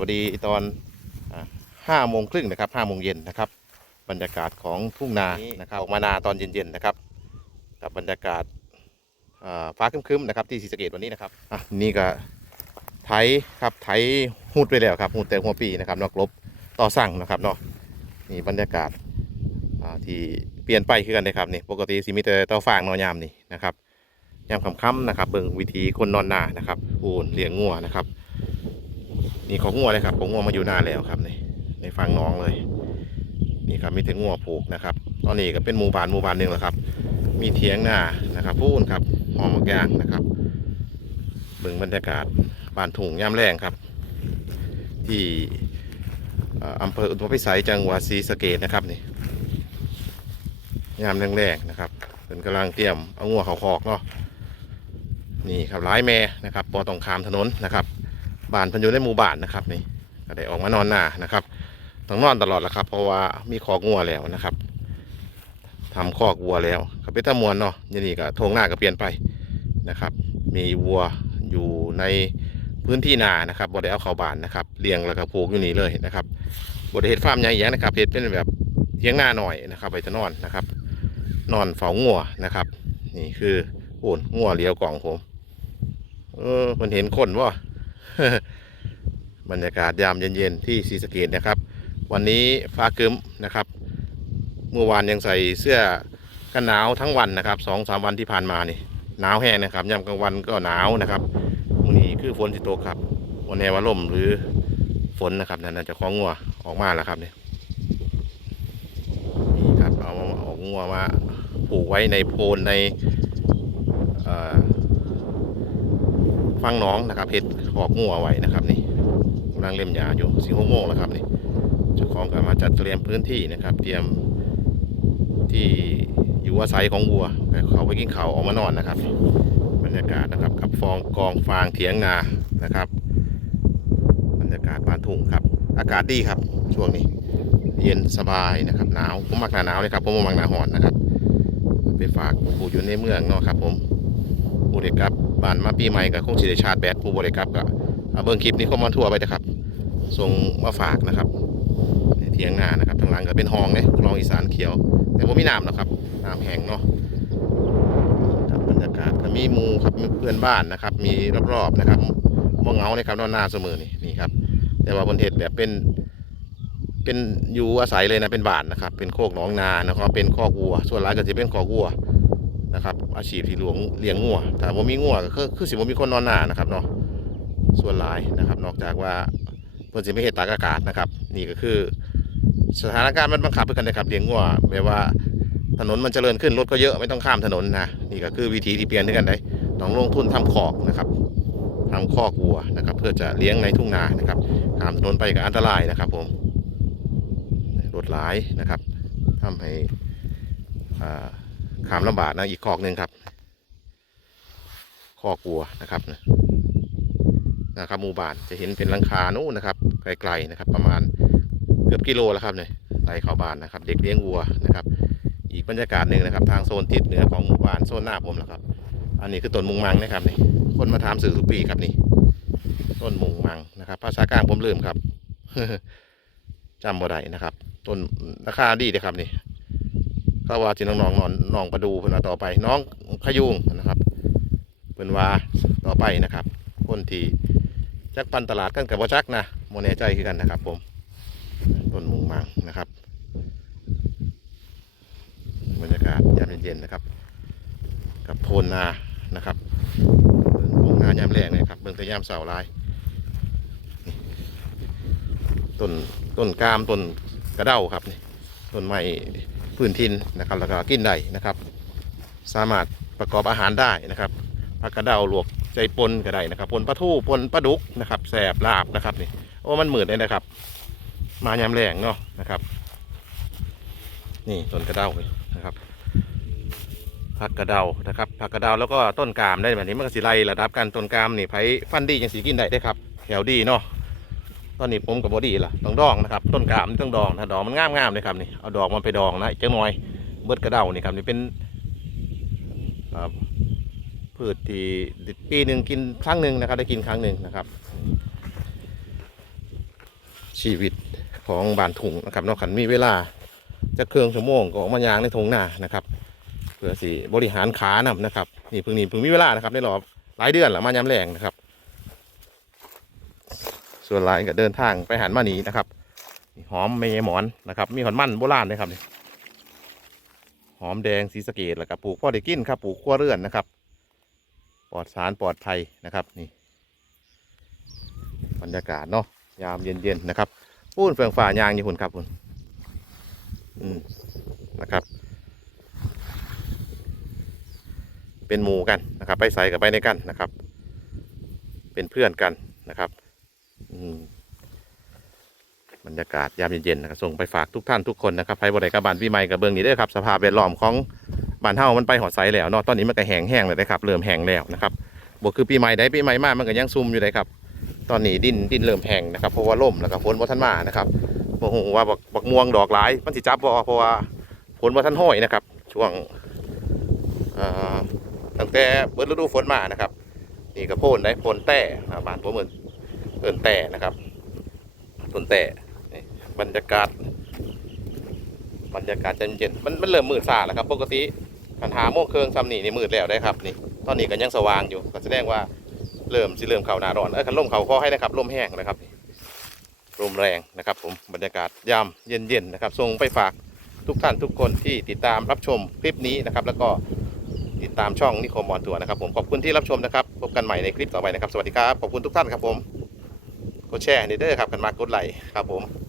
วัสดีตอนห้าโมงครึ่งนะครับห้าโมงเย็นนะครับ บรรยากาศของทุ่งนานะครับออกมานาตอนเย็นๆนะครับกับบรรยากาศอ่าฟ้าครึ้มๆนะครับที่ศรีสะเกดวันนี้นะครับอะนี่ก็ไถครับไถหูดไปแล้วครับหูดแต่หัวปีนะครับนอกลบต่อสั่งนะครับเนาะนี่บรรยากาศอ่าที่เปลี่ยนไปคือกันนะครับนี่ปกติสิมีแต่เตาฟางเนอยามนี่นะครับยามค่ำๆนะครับเบิ่งวิธีคนนอนนานะครับปูนเลี้ยงงัวนะครับ นี่ของงัวเลยครับของงัวมาอยู่หน้าแล้วครับนี่ในฟังน้องเลย นี่ครับมีถึงงัวผูกนะครับ ตอนนี้ก็เป็นหมู่บ้านหมู่บ้านหนึ่งแล้วครับ มีเถียงหน้านะครับพูนครับหอมกย่างนะครับบิ่งบรรยากาศบ้านถุงย่ามแรงครับ ที่อำเภออุทุมพิสัยจังหวัดศรีสะเกษนะครับนี่ยามแรงๆนะครับเป็นกำลังเตรียมเอางัวเขาคอกเนาะนี่ครับร้ายแม่นะครับปอตรงคามถนนนะครับ บ้านพันอยู่ในหมู่บ้านนะครับ นี่ก็ได้ออกมานอนหน้านะครับต้องนอนตลอดละครับ เพราะว่ามีคอกงัวแล้วนะครับทำคอกวัวแล้วก็เป็นตะมวนเนาะยางนี่ก็ทงหน้าก็เปลี่ยนไปนะครับ มีวัวอยู่ในพื้นที่นานะครับบ่ได้เอาเข้าบ้านนะครับเลี้ยงแล้วก็ผูกอยู่นี่เลยนะครับบ่ได้เฮ็ดฟาร์มใหญ่อหย่างนะครับเฮ็ดเป็นแบบเทียงหน้าหน่อยนะครับไปจะนอนนะครับ นอนเฝ้างัวนะครับ นี่คือโอนงัวเลี้ยวกล่องผม เออมันเห็นคนวะ บรรยากาศยามเย็นๆที่ศรีสะเกดนะครับ วันนี้ฟ้าคึ้มนะครับ เมื่อวานยังใส่เสื้อกันหนาวทั้งวันนะครับสองสามวันที่ผ่านมานี่หนาวแห้งนะครับยามกลางวันก็หนาวนะครับวันนี้คือฝนสิตกครับ วันแนว่าล่มหรือฝนนะครับนั่นจะคล้องงัวออกมาแล้วครับนี่นี่ครับเอาเอางัวมาผูกไว้ในโพนในเอ่อ ฟังน้องนะครับเห็ดหอกงัวไว้นะครับนี่กำลังเล่มยาอยู่สิงหกโมงแล้วครับนี่เจ้าของก็มาจัดเตรียมพื้นที่นะครับ เตรียมที่อยู่อาศัยของวัวให้เขาไปกินเขาออกมานอนนะครับ บรรยากาศนะครับกับฟองกองฟางเถียงนานะครับ บรรยากาศบ้านทุ่งครับ อากาศดีครับช่วงนี้ เย็นสบายนะครับหนาวผมมักหนาหนาวเลยครับผมมักหนาร้อนนะครับ ไปฝากผู้อยู่ในเมืองเนาะครับ ผมผู้เด็กครับ บ้านมาปีใหม่กับคงสิได้ชาร์จแบตผู้บริครับก็เอาเบิ่งคลิปนี้เข้ามาทั่วไปนะครับส่งมาฝากนะครับเทียงนานะครับทางหลังก็เป็นห้องเนี่ยคลองอีสานเขียว แต่ผมมีน้ำหรอกครับน้ำแห้งเนาะครับบรรยากาศก็มีมูครับเพื่อนบ้านนะครับ มีรอบๆนะครับมองเงาเลยครับนอนหน้าเสมอนี่นี่ครับ แต่ว่าบนเทศแบบเป็น เป็นอยู่อาศัยเลยนะเป็นบ้านนะครับ เป็นโคกหนองนานะครับเป็นคอกวัว ส่วนหลายก็จะเป็นคอกวัว นะครับอาชีพที่หลวงเลี้ยงงัวแต่ว่ามีงัวก็คือคือสิบ่มีคนนอนหน้านะครับเนาะส่วนหลายนะครับ นอกจากว่าเพิ่นสิไม่เฮ็ดตากอากาศนะครับ นี่ก็คือสถานการณ์มันบังคับเพื่อกันนะครับเลี้ยงงัวแบบว่าถนนมันเจริญขึ้นรถก็เยอะไม่ต้องข้ามถนนนะนี่ก็คือวิธีที่เปลี่ยนด้วยกันได้ต้องลงทุนทำคอกนะครับทำคอกวัวนะครับ เพื่อจะเลี้ยงในทุ่งนานะครับข้ามถนนไปก็อันตรายนะครับ ผมรถหลายนะครับทำให้อ่า ขามลำบากนะอีกคอกหนึ่งครับคอกวัวนะครับนะครับหมู่บ้านจะเห็นเป็นลังคานู้นนะครับ ไกลๆนะครับ ประมาณเกือบกิโลแล้วครับเนี่ยไล่เข้าบ้านนะครับ เด็กเลี้ยงวัวนะครับ อีกบรรยากาศหนึ่งนะครับ ทางโซนทิศเหนือของหมู่บ้านโซนหน้าผมแล้วครับ อันนี้คือต้นมุงมังนะครับนี่คนมาถามสื่อทุกปีครับนี่ต้นมุงมังนะครับ ภาษากลางผมลืมครับจำบ่ได้นะครับ ต้นราคาดีเลยครับนี่ ก็ว่าที่น้องๆนอนน้องประดูเพิ่นว่าต่อไปน้องขยุงนะครับเพิ่นว่าต่อไปนะครับ คนที่จักปันตลาดกันกับบ่จักนะโมแน่ใจคือกันนะครับ ผมต้นมุงมังนะครับบรรยากาศยามเย็นๆนะครับ กับโพนนานะครับเบิ่งโพนนายามแรงเลยครับเบิ่งแต่ยามเสาร์ลายต้นต้นกามต้นกระเด้าครับนี่ต้นไม้ พื้นทินนะครับแล้วก็กินได้นะครับ สามารถประกอบอาหารได้นะครับผักกระเดาลวกใจปนก็ได้นะครับปนปลาทูปนปลาดุกนะครับแสบลาบนะครับนี่โอ้มันเหมือนเลยนะครับ มายำแรงเนาะนะครับ นี่ต้นกระเดานะครับผักกระเดานะครับผักกระเดาแล้วก็ต้นกามได้แบบนี้มันก็สิไล่ระดับกันต้นกามนี่ไผฟันดียังสีกินได้ได้ครับแถวดีเนาะ ตอนนี้ผมกับบอดี้ล่ะต้องดองนะครับ ต้นกามต้องดองถ้าดองมันงามงามๆเลยครับนี่เอาดอกมันไปดองนะอีกจังหน่อยเบิดกระเดานี่ครับนี่เป็นพืชที่ปีหนึ่งกินครั้งหนึ่งนะครับ ได้กินครั้งหนึ่งนะครับ ชีวิตของบานถุงนะครับเนอกขันมีเวลาจะเครื่องชั่วโมงก็ออกมายางในทงหน้านะครับเพื่อสิบริหารขานำนะครับ นี่เพิ่งนี่เพิ่งมีเวลานะครับในรอบหลายเดือนแล้วมายามแรงนะครับ ส่วนหลายก็เดินทางไปหันมานีนะครับหอมเมยหมอนนะครับ มีหอนมั่นโบราณเลยครับนี่หอมแดงสีสเกดแล้วก็ปลูกพ่อได้กินครับปลูกขั้วเรือนนะครับปลอดสารปลอดภัยนะครับนี่บรรยากาศเนาะยามเย็นๆนะครับปูนเฟืองฝ่ายางอยู่คุณครับคุณอืมนะครับ เป็นหมู่กันนะครับ ไปใส่กับไปในกันนะครับ เป็นเพื่อนกันนะครับ บรรยากาศยามเย็นๆนะครับส่งไปฝากทุกท่านทุกคนนะครับใครบ่ได้กลับบ้านพี่ใหม่กับเบิงนี้ด้อครับ สภาพแวดล้อมของบ้านเฮามันไปหอดใสแล้วเนาะตอนนี้มันก็แห้งแห้งเลยนะครับ เริ่มแห้งแล้วนะครับบ่คือปีใหม่ได้ปีใหม่มากมันก็ยังซุ่มอยู่เลยครับ ตอนนี้ดินดินเริ่มแห้งนะครับเพราะว่าล่มแล้วก็ฝนบ่ทันมานะครับบ่ฮู้ว่าบักบักม่วงดอกหลายมันสิจับบ่เพราะว่าฝนบ่ทันห้อยนะครับ ช่วงตั้งแต่เบิดฤดูฝนมานะครับนี่ก็โพนได้โพนแต่บ้านผมเหมือน เอินแต่นะครับต้นแต่บรรยากาศ บรรยากาศเย็นๆมันมันเริ่มมืดสาแล้วครับ ปกติปัญหาโมงเครื่องซ้ำนี่นี่มืดแล้วได้ครับนี่ตอนนี้ก็ยังสว่างอยู่ก็แสดงว่าเริ่มสิเริ่มเข้าหนาร้อนเออคันลมเข่าคอให้นะครับลมแห้งนะครับลมแรงนะครับ ผมบรรยากาศยามเย็นๆนะครับส่งไปฝากทุกท่านทุกคนที่ติดตามรับชมคลิปนี้นะครับ แล้วก็ติดตามช่องนิคมอนทัวร์นะครับ ผมขอบคุณที่รับชมนะครับ พบกันใหม่ในคลิปต่อไปนะครับ สวัสดีครับ ขอบคุณทุกท่านครับผม ดแชร์นี่เด้อครับกันมากกดไลค์ครับผม